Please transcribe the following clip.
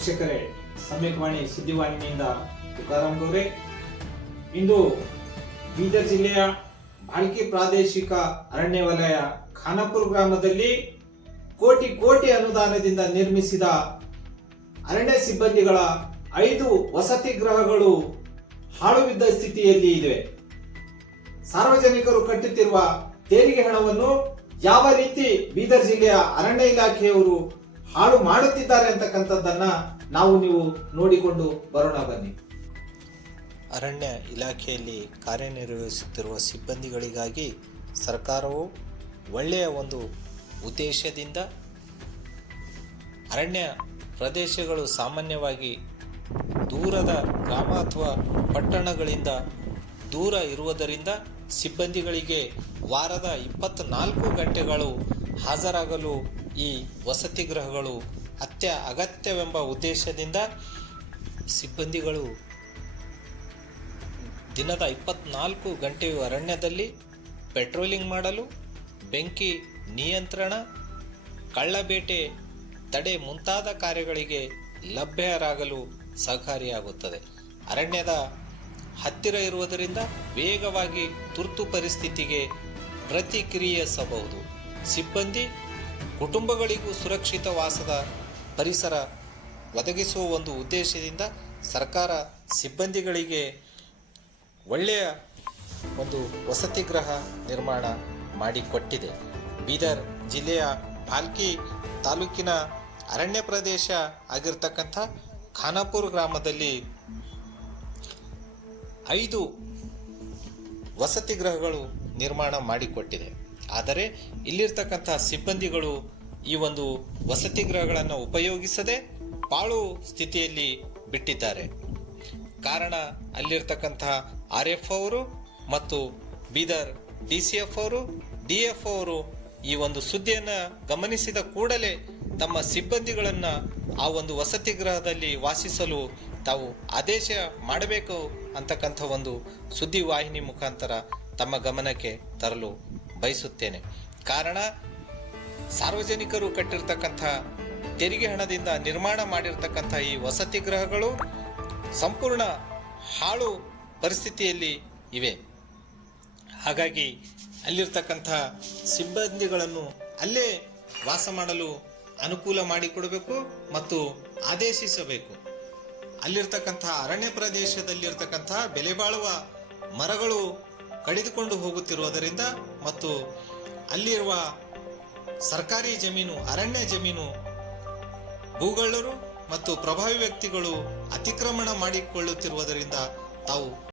ವೀಕ್ಷಕರೇ, ಸಮ್ಯಕವಾಣಿ ಸುದ್ದಿವಾಹಿನಿಯಿಂದ ತುಕಾರಾಮ್ ಗೌರೆ. ಇಂದು ಬೀದರ್ ಜಿಲ್ಲೆಯ ಬಾಳ್ಕಿ ಪ್ರಾದೇಶಿಕ ಅರಣ್ಯ ವಲಯ ಖಾನಾಪುರ ಗ್ರಾಮದಲ್ಲಿ ಕೋಟಿ ಕೋಟಿ ಅನುದಾನದಿಂದ ನಿರ್ಮಿಸಿದ ಅರಣ್ಯ ಸಿಬ್ಬಂದಿಗಳ ಐದು ವಸತಿ ಗೃಹಗಳು ಹಾಳು ಬಿದ್ದ ಸ್ಥಿತಿಯಲ್ಲಿ ಇದೆ ಸಾರ್ವಜನಿಕರು ಕಟ್ಟುತ್ತಿರುವ ತೆರಿಗೆ ಹಣವನ್ನು ಯಾವ ರೀತಿ ಬೀದರ್ ಜಿಲ್ಲೆಯ ಅರಣ್ಯ ಇಲಾಖೆಯವರು ಹಾಳು ಮಾಡುತ್ತಿದ್ದಾರೆ ಅಂತಕ್ಕಂಥದ್ದನ್ನ ನಾವು ನೀವು ನೋಡಿಕೊಂಡು ಬರೋಣ ಬನ್ನಿ. ಅರಣ್ಯ ಇಲಾಖೆಯಲ್ಲಿ ಕಾರ್ಯನಿರ್ವಹಿಸುತ್ತಿರುವ ಸಿಬ್ಬಂದಿಗಳಿಗಾಗಿ ಸರ್ಕಾರವು ಒಳ್ಳೆಯ ಒಂದು ಉದ್ದೇಶದಿಂದ ಅರಣ್ಯ ಪ್ರದೇಶಗಳು ಸಾಮಾನ್ಯವಾಗಿ ದೂರದ ಗ್ರಾಮ ಅಥವಾ ಪಟ್ಟಣಗಳಿಂದ ದೂರ ಇರುವುದರಿಂದ ಸಿಬ್ಬಂದಿಗಳಿಗೆ ವಾರದ ಇಪ್ಪತ್ತ್ನಾಲ್ಕು ಗಂಟೆಗಳು ಹಾಜರಾಗಲು ಈ ವಸತಿ ಗೃಹಗಳು ಅತ್ಯ ಅಗತ್ಯವೆಂಬ ಉದ್ದೇಶದಿಂದ ಸಿಬ್ಬಂದಿಗಳು ದಿನದ ಇಪ್ಪತ್ನಾಲ್ಕು ಗಂಟೆಯು ಅರಣ್ಯದಲ್ಲಿ ಪೆಟ್ರೋಲಿಂಗ್ ಮಾಡಲು, ಬೆಂಕಿ ನಿಯಂತ್ರಣ, ಕಳ್ಳಬೇಟೆ ತಡೆ ಮುಂತಾದ ಕಾರ್ಯಗಳಿಗೆ ಲಭ್ಯರಾಗಲು ಸಹಕಾರಿಯಾಗುತ್ತದೆ. ಅರಣ್ಯದ ಹತ್ತಿರ ಇರುವುದರಿಂದ ವೇಗವಾಗಿ ತುರ್ತು ಪರಿಸ್ಥಿತಿಗೆ ಪ್ರತಿಕ್ರಿಯಿಸಬಹುದು. ಸಿಬ್ಬಂದಿ ಕುಟುಂಬಗಳಿಗೂ ಸುರಕ್ಷಿತ ವಾಸದ ಪರಿಸರ ಒದಗಿಸುವ ಒಂದು ಉದ್ದೇಶದಿಂದ ಸರ್ಕಾರ ಸಿಬ್ಬಂದಿಗಳಿಗೆ ಒಳ್ಳೆಯ ಒಂದು ವಸತಿ ಗೃಹ ನಿರ್ಮಾಣ ಮಾಡಿಕೊಟ್ಟಿದೆ. ಬೀದರ್ ಜಿಲ್ಲೆಯ ಪಾಲ್ಕಿ ತಾಲೂಕಿನ ಅರಣ್ಯ ಪ್ರದೇಶ ಆಗಿರ್ತಕ್ಕಂಥ ಖಾನಾಪುರ ಗ್ರಾಮದಲ್ಲಿ ಐದು ವಸತಿ ಗೃಹಗಳು ನಿರ್ಮಾಣ ಮಾಡಿಕೊಟ್ಟಿದೆ. ಆದರೆ ಇಲ್ಲಿರ್ತಕ್ಕಂಥ ಸಿಬ್ಬಂದಿಗಳು ಈ ಒಂದು ವಸತಿ ಗೃಹಗಳನ್ನು ಉಪಯೋಗಿಸದೆ ಪಾಳು ಸ್ಥಿತಿಯಲ್ಲಿ ಬಿಟ್ಟಿದ್ದಾರೆ. ಕಾರಣ ಅಲ್ಲಿರ್ತಕ್ಕಂತಹ ಆರ್ ಎಫ್ ಅವರು ಮತ್ತು ಬೀದರ್ ಡಿ ಸಿ ಎಫ್ ಅವರು, ಡಿ ಎಫ್ ಅವರು ಈ ಒಂದು ಸುದ್ದಿಯನ್ನು ಗಮನಿಸಿದ ಕೂಡಲೇ ತಮ್ಮ ಸಿಬ್ಬಂದಿಗಳನ್ನು ಆ ಒಂದು ವಸತಿ ಗೃಹದಲ್ಲಿ ವಾಸಿಸಲು ತಾವು ಆದೇಶ ಮಾಡಬೇಕು ಅಂತಕ್ಕಂಥ ಒಂದು ಸುದ್ದಿ ವಾಹಿನಿ ಮುಖಾಂತರ ತಮ್ಮ ಗಮನಕ್ಕೆ ತರಲು ಬಯಸುತ್ತೇನೆ. ಕಾರಣ ಸಾರ್ವಜನಿಕರು ಕಟ್ಟಿರ್ತಕ್ಕಂಥ ತೆರಿಗೆ ಹಣದಿಂದ ನಿರ್ಮಾಣ ಮಾಡಿರ್ತಕ್ಕಂಥ ಈ ವಸತಿ ಗೃಹಗಳು ಸಂಪೂರ್ಣ ಹಾಳು ಪರಿಸ್ಥಿತಿಯಲ್ಲಿ ಇವೆ. ಹಾಗಾಗಿ ಅಲ್ಲಿರ್ತಕ್ಕಂಥ ಸಿಬ್ಬಂದಿಗಳನ್ನು ಅಲ್ಲೇ ವಾಸ ಮಾಡಲು ಅನುಕೂಲ ಮಾಡಿಕೊಡಬೇಕು ಮತ್ತು ಆದೇಶಿಸಬೇಕು. ಅಲ್ಲಿರ್ತಕ್ಕಂಥ ಅರಣ್ಯ ಪ್ರದೇಶದಲ್ಲಿರ್ತಕ್ಕಂಥ ಬೆಲೆ ಬಾಳುವ ಮರಗಳು ಕಡಿದುಕೊಂಡು ಹೋಗುತ್ತಿರುವುದರಿಂದ ಮತ್ತು ಅಲ್ಲಿರುವ ಸರ್ಕಾರಿ ಜಮೀನು ಅರಣ್ಯ ಜಮೀನು ಭೂಗಳ್ಳರು ಮತ್ತು ಪ್ರಭಾವಿ ವ್ಯಕ್ತಿಗಳು ಅತಿಕ್ರಮಣ ಮಾಡಿಕೊಳ್ಳುತ್ತಿರುವುದರಿಂದ ತಾವು